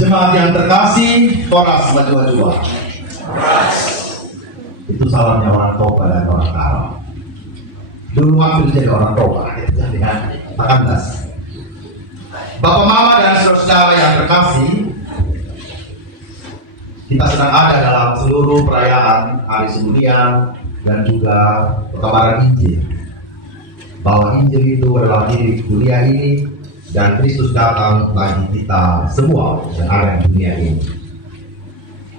Jemaat yang terkasih, koras baju-baju. Itu salamnya orang Toba dan orang Karam. Dulu waktu jadi orang Toba, itu dengan Takandas. Bapak Mama dan saudara yang terkasih, kita sedang ada dalam seluruh perayaan Hari Sedunia dan juga perkabaran Injil. Bahwa Injil itu adalah diri dunia ini dan Kristus datang bagi kita semua yang ada di dunia ini.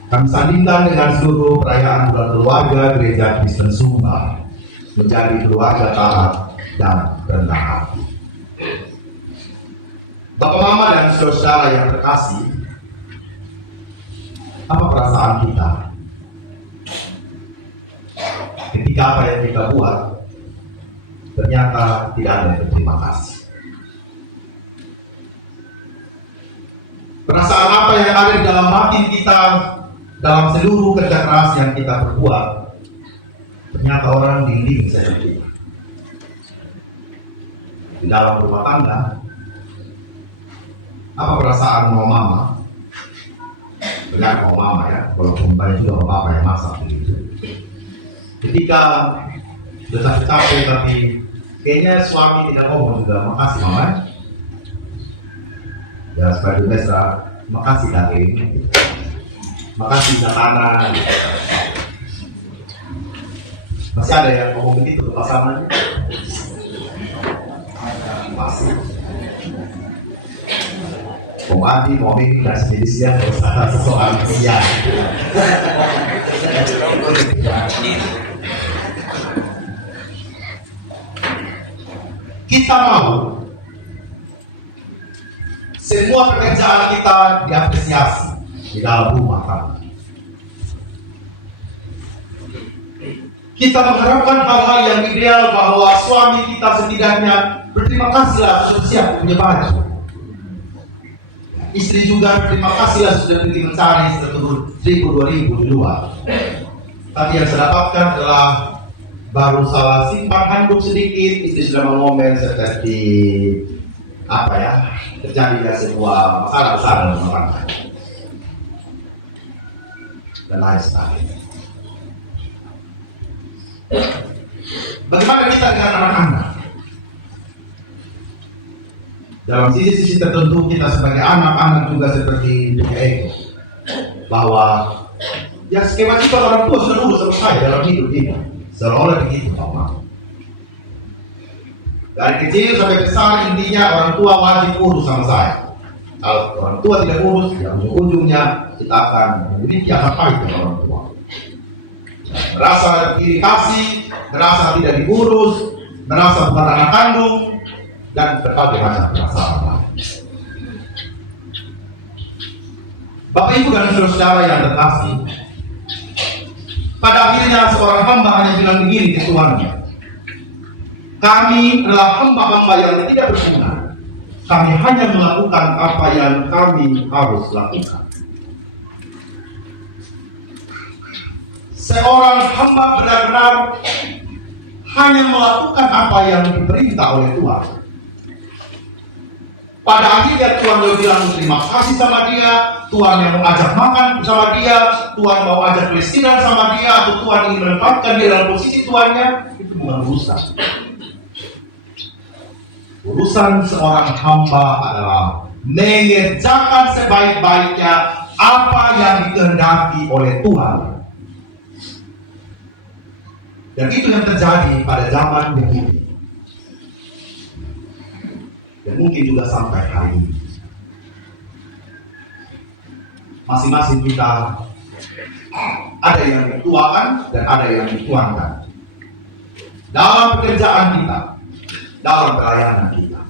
Kami sandingkan dengan seluruh perayaan bulan keluarga Gereja Kristen Sumba menjadi keluarga taat dan rendah hati. Bapak Mama dan saudara yang terkasih, apa perasaan kita ketika apa yang kita buat ternyata tidak ada yang berterima kasih? Perasaan apa yang ada di dalam hati kita dalam seluruh kerja keras yang kita perbuat ternyata orang dinding saja kita. Di dalam rumah tangga, apa perasaan mau mama? Benar mau mama ya, walaupun banyak juga bapak yang masak begitu. Ketika sudah capek tapi kayaknya suami tidak ngomong juga, makasih mama. Ya sebagai mesra, makasih daging, makasih Natana. Masih ada yang ngomong begitu ke pasangannya? Masih. Mau Adi, mau Mimi, dan sendiri siang bersama seseorang siang. Kita mau semua pekerjaan kita diapresiasi di dalam rumah tangga. Kita mengharapkan hal-hal yang ideal bahwa suami kita setidaknya berterima kasihlah sudah siap punya baju. Istri juga berterima kasihlah sudah pergi mencari 1.000-2.000 di luar. Tapi yang saya dapatkan adalah baru salah simpan handuk sedikit, istri sudah mengomel seperti apa ya, terjadilah sebuah masalah besar dalam rumah tangga dan lain sebagainya. Bagaimana kita dengan anak-anak? Dalam sisi-sisi tertentu kita sebagai anak-anak juga seperti ego, bahwa ya kewajiban orang tua sudah dulu selesai dalam hidup ini, seolah begitu Mama. Dari kecil sampai besar intinya orang tua wajib urus sama saya. Kalau orang tua tidak urus, ya ujung-ujungnya kita akan memiliki apa itu orang tua. Merasa diri kasih, merasa tidak diurus, merasa bukan anak kandung, dan berbagai macam perasaan lain. Bapak Ibu dan saudara yang terkasih, pada akhirnya seorang hamba hanya bilang begini ke tuannya, kami adalah hamba-hamba yang tidak berguna. Kami hanya melakukan apa yang kami harus lakukan. Seorang hamba benar-benar hanya melakukan apa yang diperintah oleh Tuhan. Pada akhirnya Tuhan mau bilang terima kasih sama dia, Tuhan yang mau ajak makan sama dia, Tuhan mau ajak pelestiran sama dia, atau Tuhan ingin menempatkan dia dalam posisi tuannya, itu bukan urusan. Urusan seorang hamba adalah mengerjakan sebaik-baiknya apa yang dikehendaki oleh Tuhan. Dan itu yang terjadi pada zaman begini. Dan mungkin juga sampai hari ini. Masing-masing kita ada yang dituakan dan ada yang dituangkan. Dalam pekerjaan kita, dalam pelayanan kita.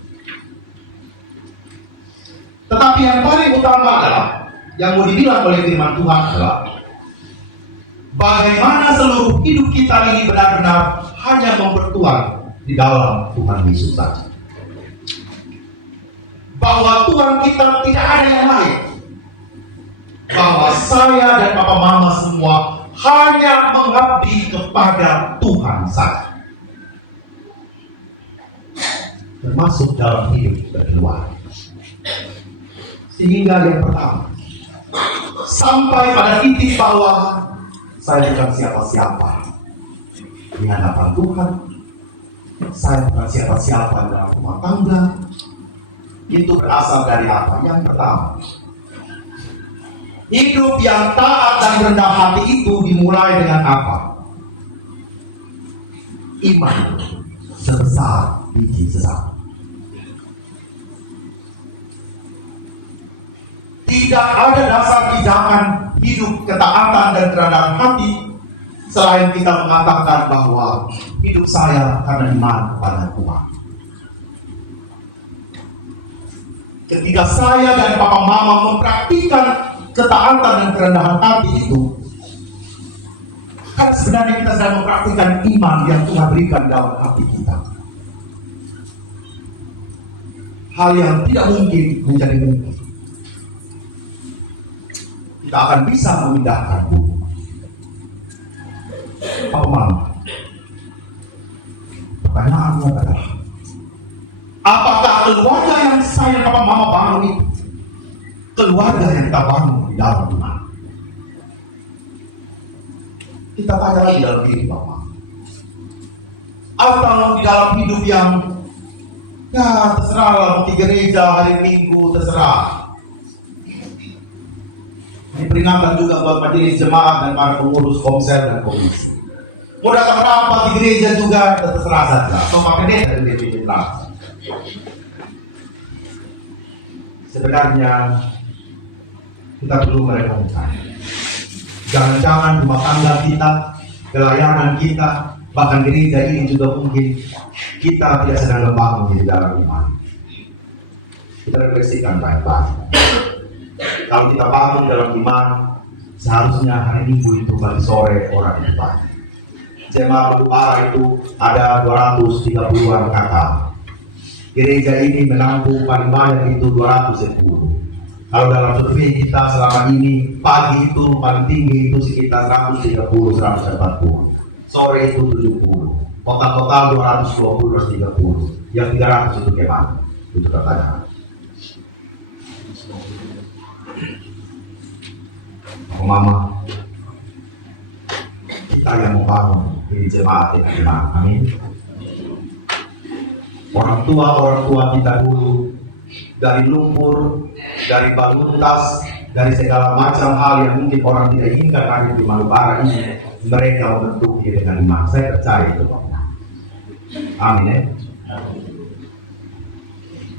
Tetapi yang paling utama adalah, yang mau dibilang oleh firman Tuhan adalah, bagaimana seluruh hidup kita ini benar-benar hanya mempertuan di dalam Tuhan Yesus saja. Bahwa Tuhan kita tidak ada yang lain. Bahwa saya dan Papa Mama semua hanya mengabdi kepada Tuhan saja. Termasuk dalam hidup dan keluarga. Sehingga yang pertama, sampai pada titik bahwa saya bukan siapa-siapa di hadapan Tuhan, saya bukan siapa-siapa dalam rumah tangga. Itu berasal dari apa? Yang pertama, hidup yang taat dan rendah hati itu dimulai dengan apa? Iman sebesar biji sesat. Tidak ada dasar pijakan hidup ketaatan dan kerendahan hati selain kita mengatakan bahwa hidup saya karena iman kepada Tuhan. Ketika saya dan papa mama mempraktikkan ketaatan dan kerendahan hati itu, kan sebenarnya kita sedang mempraktikkan iman yang Tuhan berikan dalam hati kita. Hal yang tidak mungkin menjadi mungkin. Kita akan bisa memindahkan bumi. Apa mama? Pertanyaannya adalah, apakah keluarga yang saya dan papa mama bangun itu keluarga yang kita bangun di dalam iman? Kita tanya lagi dalam diri Bapak. Atau di dalam hidup yang ya terserah lah, mau di gereja hari Minggu terserah. Diperingatkan juga buat majelis jemaat dan para pengurus komsel dan komisi. Mau datang rapat di gereja juga terserah saja. So pakai deh dari DPD Plus. Sebenarnya kita perlu merenungkan. Jangan-jangan rumah tangga kita, pelayanan kita, bahkan gereja ini juga mungkin kita tidak sedang membangun di dalam iman. Kita refleksikan baik-baik. Kalau kita bangun dalam iman, seharusnya hari Minggu itu bagi sore orang itu banyak. Jemaat Batubara itu ada 230-an kakak. Gereja ini menampung paling banyak itu 210. Kalau dalam survei kita selama ini, pagi itu paling tinggi itu sekitar 130-140. Sore itu 70. Total 220-230. Yang 300 itu kemana? Itu katanya. Mama, kita yang membangun di jemaat yang iman. Amin. Orang tua kita dulu dari lumpur, dari baluntas, dari segala macam hal yang mungkin orang tidak inginkan ada di Batubara ini, mereka membentuk dia dengan iman. Saya percaya itu, Bapak. Amin ya.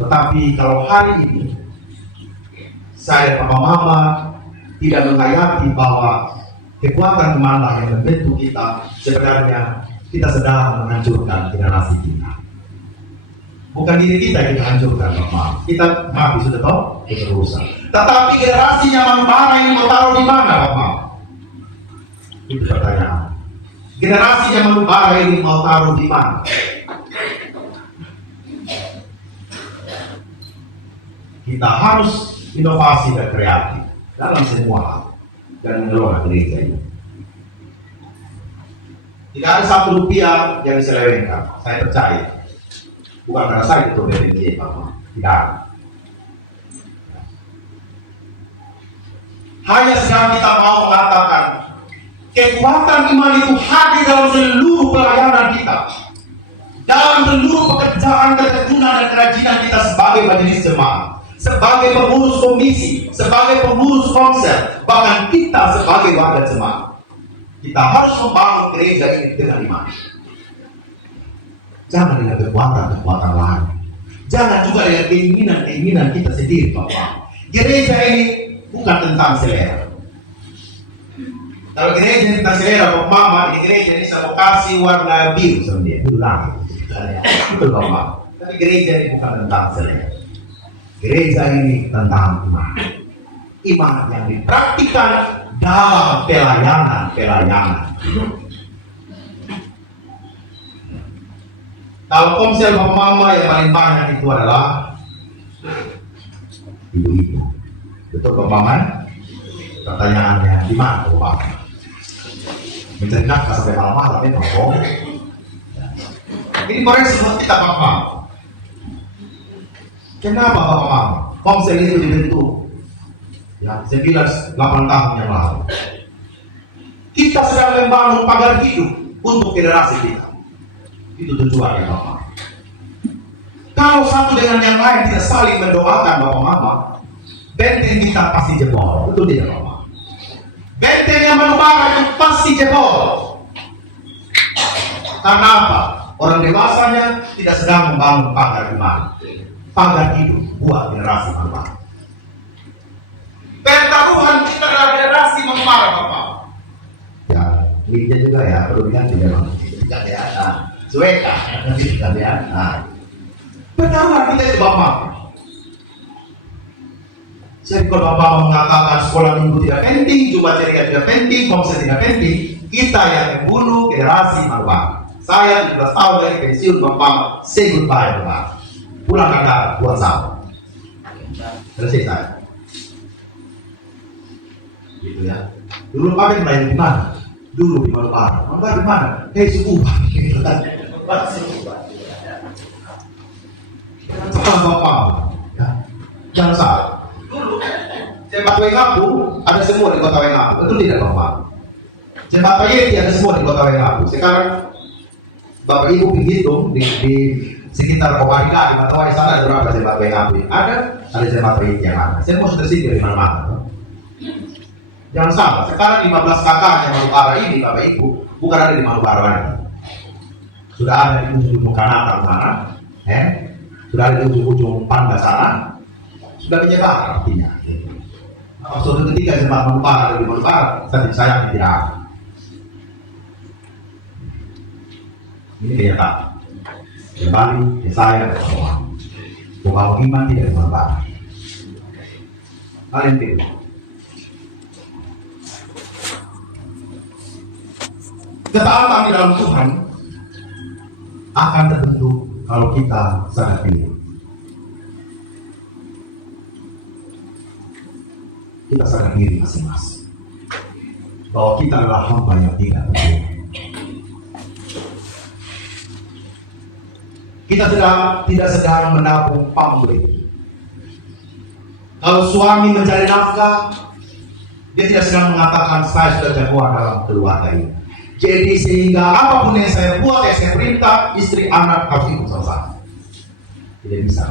Tetapi kalau hari ini saya dan Papa Mama tidak menghayati bahwa kekuatan imanlah yang membentuk kita, sebenarnya kita sedang menghancurkan generasi kita. Bukan diri kita yang kita hancurkan, Bapak. Kita mati sudah tahu, kita berusaha. Tetapi generasinya Batubara ini mau taruh di mana, Bapak? Itu pertanyaan. Generasinya Batubara ini mau taruh di mana? Kita harus inovasi dan kreatif dalam semua hal dan mengelola gereja ini. Tidak ada satu rupiah yang diselewengkan, saya percaya. Bukan karena saya itu BPJ, Bapak. Tidak ada. Hanya sedang kita mau mengatakan kekuatan iman itu hadir dalam seluruh pelayanan kita, dalam seluruh pekerjaan, ketekunan dan kerajinan kita sebagai majelis jemaat, sebagai pengurus komisi, sebagai pengurus komsel, bahkan kita sebagai warga jemaat. Kita harus membangun gereja ini dengan iman. Jangan dengan kekuatan lain. Jangan juga dengan keinginan kita sendiri, Bapak. Gereja ini bukan tentang selera. Kalau gereja tentang selera, Bapak Mama, ini gereja ini saya mau kasih warna biru sama dia, biru langit. Betul, Bapak. Tapi gereja ini bukan tentang selera. Gereja ini tentang iman. Iman yang dipraktikkan dalam pelayanan. Kalau komsel Bapak Mama yang paling banyak itu adalah ibu-ibu. Betul Bapak Mama? Pertanyaannya, di mana Bapak? Mencari nafkah sampai malam-malam ya Bapak? Ini koreksi buat kita Bapak Mama. Kenapa Bapak Mama? Komsel itu dibentuk Ya, 8 tahun yang lalu. Kita sedang membangun pagar hidup untuk generasi kita. Itu tujuannya Bapak. Kalau satu dengan yang lain tidak saling mendoakan Bapak Mama, benteng kita pasti jebol. Betul tidak Bapak? Benteng yang menubara itu pasti jebol. Karena apa? Orang dewasanya tidak sedang membangun pagar iman, pagar hidup buat generasi Bapak. Pertaruhan kita adalah generasi membara Bapak. Ya, linknya juga ya, perlu diganti memang. Tidak ya, sueka, tidak ya. Pertaruhan kita itu Bapak. Jadi kalau Bapak mengatakan sekolah minggu tidak penting, jumlah ceria tidak penting, komsel tidak penting, kita yang membunuh generasi Bapak. Saya 17 tahun dari pensiun Bapak, say goodbye Bapak. Pulang ke Jakarta buat saya. Selesai saya. Gitu ya. Dulu Pak mulai di mana? Dulu di Malubar. Malubar di mana? Suku. Gitu kan. Sekarang Bapak, ya. Jangan salah. Dulu Jembatan Wengapu ada semua di kota Wengapu. Betul tidak Bapak? Jembatan Yeti ada semua di kota Wengapu. Sekarang Bapak Ibu hitung di sekitar Koparika di Matawai sana ada berapa jembatan Wengapu? Ada jembatan Yeti yang ada. Semua sudah tersedia di mana-mana. Jangan salah, sekarang 15 kakak yang Malubara ini Bapak Ibu bukan ada di Malubara lagi. Sudah ada di ujung-ujung Kanata sana, sudah ada di ujung-ujung Panda sana, sudah menyebar artinya. Nah, suatu ketika jembatan Malubara ada di Malubara, saya tidak ada. Ini kenyataan. Kembali ke saya bahwa iman tidak di Malubara. Hal yang kedua. Ketaatan di dalam Tuhan akan terbentuk kalau kita sadar diri. Kita sadar diri masing-masing bahwa kita adalah hamba yang tidak betul. Kita tidak sedang menabung pamrih. Kalau suami mencari nafkah, dia tidak sedang mengatakan saya sudah jagoan dalam keluarga ini. Jadi sehingga apapun yang saya buat, yang saya perintah, istri, anak harus ikut sama saya. Tidak bisa.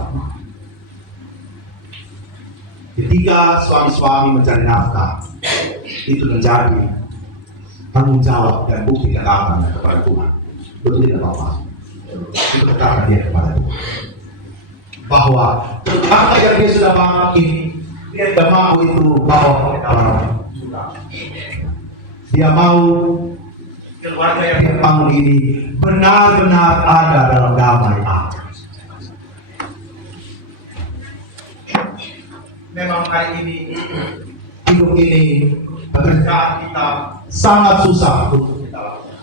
Ketika suami-suami mencari nafkah, itu menjadi tanggung jawab dan bukti ketaatan kepada Tuhan. Betul tidak Bapak? Itu ketaatan dia kepada Tuhan. Bahwa apa yang dia sudah bangun ini, dia tidak mau itu bawa ke dalam surga. Dia mau keluarga yang dia bangun ini benar-benar ada dalam damai Allah. Memang hari ini hidup ini pekerjaan kita sangat susah untuk kita lakukan.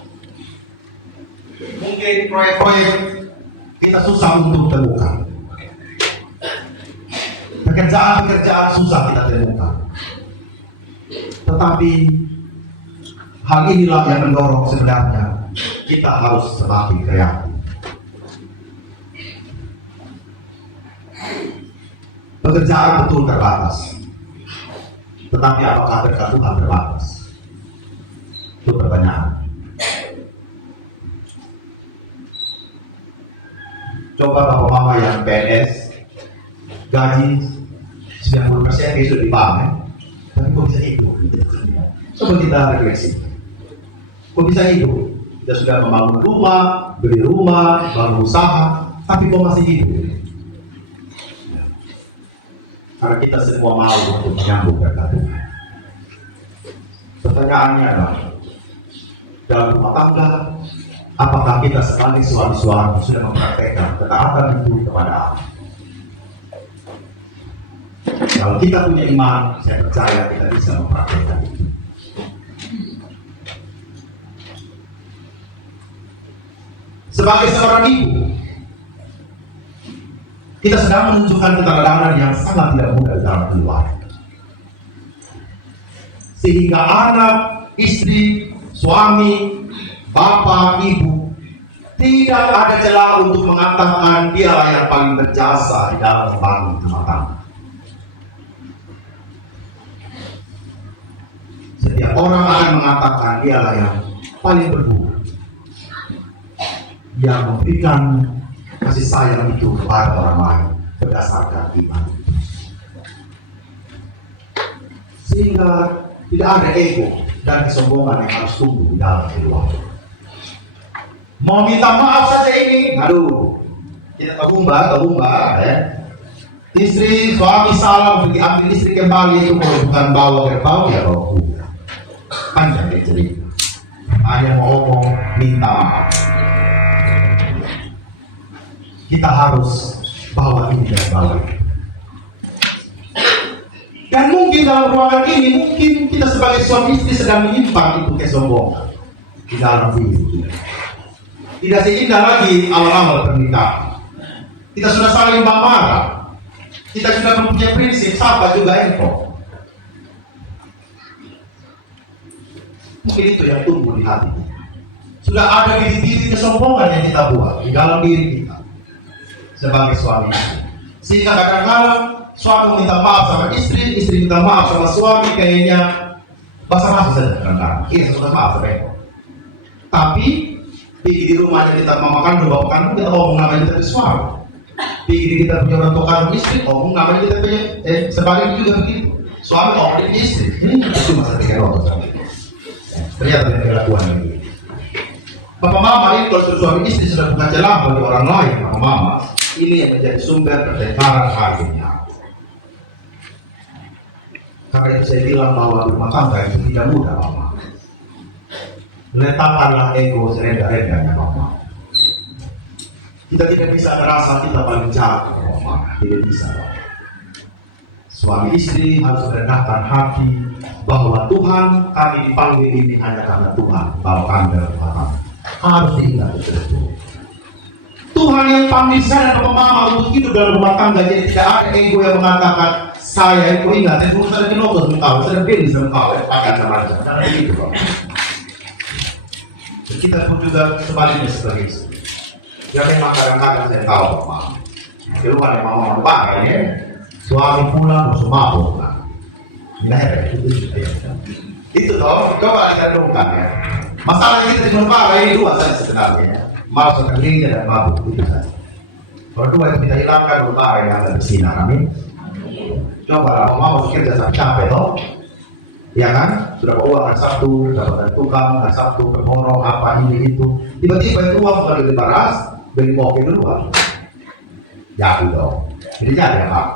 Mungkin proyek-proyek kita susah untuk temukan. Pekerjaan-pekerjaan susah kita temukan. Tetapi hal inilah yang mendorong sebenarnya kita harus semakin kreatif. Pekerjaan betul terbatas, tetapi apakah berkat Tuhan terbatas? Itu pertanyaan. Coba Bapak Mama yang PNS gaji 90% besok dipakai, tapi kok bisa hidup? Coba kita refleksi. Kok bisa hidup? Kita sudah membangun rumah, beli rumah, bangun usaha, tapi kok masih hidup? Karena kita semua mau untuk menyambung berkat Tuhan. Pertanyaannya adalah, dalam rumah tangga, apakah kita sebagai suami-suami sudah mempraktekkan ketaatan itu kepada Allah? Kalau kita punya iman, saya percaya kita bisa mempraktekkan itu. Sebagai seorang ibu, kita sedang menunjukkan keteladanan yang sangat tidak mudah dalam keluarga. Sehingga anak, istri, suami, bapak, ibu tidak ada celah untuk mengatakan dialah yang paling berjasa di dalam membangun rumah tangga. setiap orang akan mengatakan dialah yang paling berguna, yang memberikan kasih sayang itu kepada orang lain berdasarkan iman. Sehingga tidak ada ego dan kesombongan yang harus tumbuh di dalam keluarga. Mau minta maaf saja ini, aduh, kita tabumba ya. Istri, suami salah, pergi ambil istri kembali, itu bukan bawa kerbau, ya bawa kuda. Panjang dia cerita. Hanya mau ngomong, minta maaf. Kita harus bawa ini dan bawa ini. Dan mungkin dalam ruangan ini, mungkin kita sebagai suami istri sedang menyimpang itu kesombongan di dalam diri kita. Tidak seindah lagi awal-awal pernikahan. Kita sudah saling marah. Kita sudah mempunyai prinsip, siapa juga engkau. Mungkin itu yang tumbuh di hati kita. Sudah ada bibit-bibit kesombongan yang kita buat di dalam diri kita sebagai suami. Sehingga kadang-kadang suami minta maaf sama istri, istri minta maaf sama suami, kayaknya basa-basi saja kadang-kadang. Iya, sudah maaf sama engkau. Tapi di rumahnya kita mau makan, bawa makan, kita ngomong namanya kita suami. Di kita punya orang tua kandung istri, ngomong namanya kita punya, sebaliknya juga begitu. Suami ngomong istri, ini cuma satu kali ngomong. Ternyata dengan kelakuan ini. Bapak mama ini kalau suami istri sudah bukan celah bagi orang lain, bapak mama, ini yang menjadi sumber pertengkaran akhirnya. Karena itu saya bilang bahwa rumah tangga itu tidak mudah, mama. Letakkanlah ego serendah-rendahnya, mama. Kita tidak bisa merasa kita paling jago, mama. Tidak bisa, mama. Suami istri harus merendahkan hati bahwa Tuhan, kami dipanggil ini hanya karena Tuhan, bahwa kami dalam Tuhan. Harus diingat betul-betul. Tuhan yang panggil saya dan mama untuk hidup dalam rumah tangga, jadi tidak ada ego yang mengatakan saya itu ingat, saya dulu saya dinotos sama kau, saya beli sama kau, akan sama aja. Jangan begitu, Pak. Kita pun juga sebaliknya sebagai istri. Ya memang kadang-kadang saya tahu, Pak. Keluar yang mama bangga ya, suami pulang, langsung mabuk lah. Itu toh, coba kita renungkan ya. Masalahnya kita cuma bangga ini dua saja sebenarnya ya. Malas sekalinya dan mabuk itu saja. Kalau dua itu kita hilangkan berbahaya yang ada di sini, amin. Coba lah, mama kerja sampai capek toh. Ya kan, sudah uang hari Sabtu, dapat tukang hari Sabtu, keborong apa ini itu. Tiba-tiba itu uang kalau beli baras, beli mobil duluan. Jadi dong, jadi jadi ya Pak.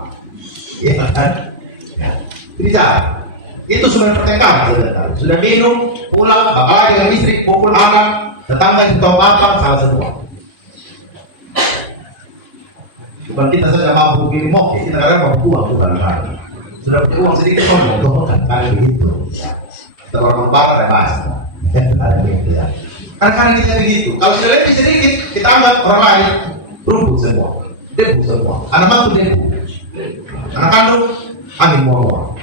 Iya kan? Ya. Jadi jadi. Itu sudah pertengkaran sebenarnya. Sudah minum, pulang, bapak dengan istri, pukul anak, tetangga itu tahu makan, salah satu. Bukan kita saja mabuk beli mobil, kita kadang mabuk uang bukan kan. Sudah punya uang sedikit ngomong, kan kali begitu. Kita orang bakar ya mas. Ada begitu ya. Kadang-kadang kita begitu. Kalau sudah lebih sedikit, kita anggap orang lain rumput semua, debu semua. Anak mantu debu, anak kandung angin muang-muang.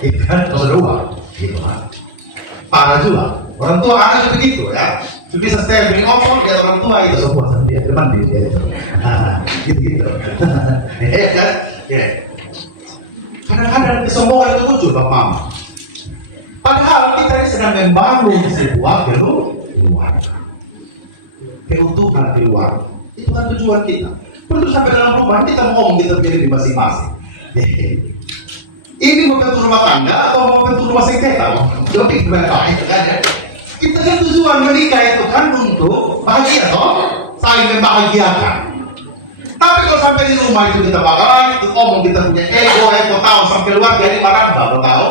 Itu kan kalau sudah uang, gitu kan. Parah juga. Orang tua anak begitu ya. Bisa setel beli ngomong dia orang tua itu semua dia depan dia itu. Gitu. Ya kan? Ya. Kadang-kadang kesombongan itu muncul Bapak Mama. Padahal kita ini sedang membangun sebuah keluarga. Keutuhan keluarga. Itu kan tujuan kita. Perlu sampai dalam rumah kita ngomong kita berdiri di masing-masing. Ini mau bentuk rumah tangga atau mau bentuk rumah sengketa? Jadi gimana itu kan ya? Kita kan tujuan menikah itu kan untuk bahagia toh, saling membahagiakan. Tapi kalau sampai di rumah itu kita bakalan, itu ngomong kita punya ego tahu sampai luar jadi marah, baru tahu.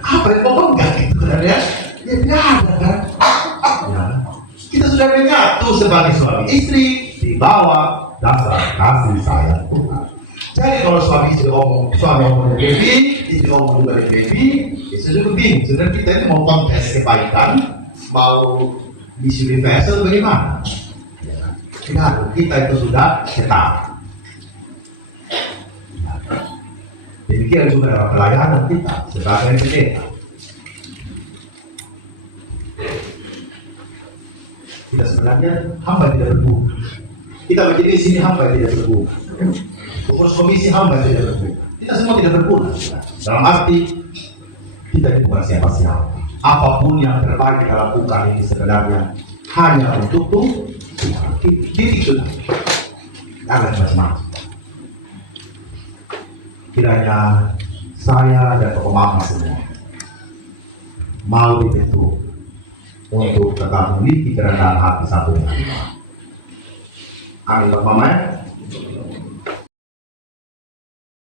Apa yang ngomong enggak gitu kan ya? Ya tidak ada kan? Ya. Kita sudah menyatu sebagai suami istri di bawah dasar kasih sayang Tuhan. Jadi kalau suami istri ngomong, suami ngomong baby, istri ngomong juga baby, itu juga bingung. Sebenarnya kita ini mau kontes kebaikan, mau misi universal bagaimana? Tidak, kita itu sudah ketat. Demikian juga dalam pelayanan kita sebagai pendeta. Kita sebenarnya hamba tidak berguna. Kita menjadi di sini hamba tidak berguna. Pengurus komisi hamba tidak berguna. Kita semua tidak berguna. Dalam arti Kita ini bukan siapa-siapa. Apapun yang terbaik kita lakukan ini sebenarnya hanya untuk Tuhan. Titik itu. Jangan macam-macam. Kiranya saya dan tokoh mama semua mau dibentuk untuk tetap memiliki kerendahan hati satu. Amin, Bapak Mama.